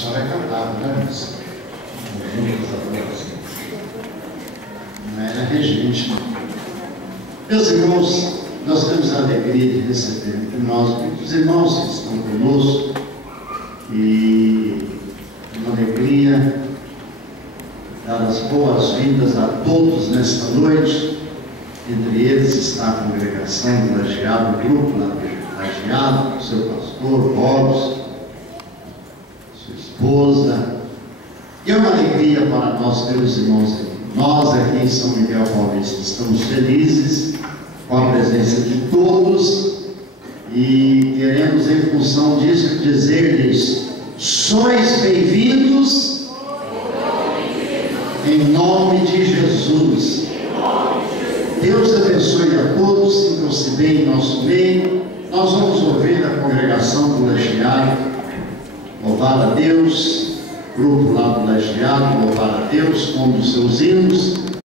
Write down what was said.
senhora é cantada, né? Não era regente. Meus irmãos, nós temos a alegria de receber entre nós muitos irmãos que estão conosco, e uma alegria dar as boas-vindas a todos nesta noite. Entre eles está a congregação do Lajeado, o grupo Lajeado, o seu pastor, Robson, sua esposa. E é uma alegria para nós, meus irmãos. Nós aqui em São Miguel Paulista estamos felizes com a presença de todos e queremos, em função disso, dizer-lhes: sois bem-vindos em nome de Jesus. Deus abençoe a todos, sintam-se bem em nosso meio. Nós vamos ouvir a congregação do Lajeado louvar a Deus, grupo lá do Lajeado louvar a Deus com os seus hinos.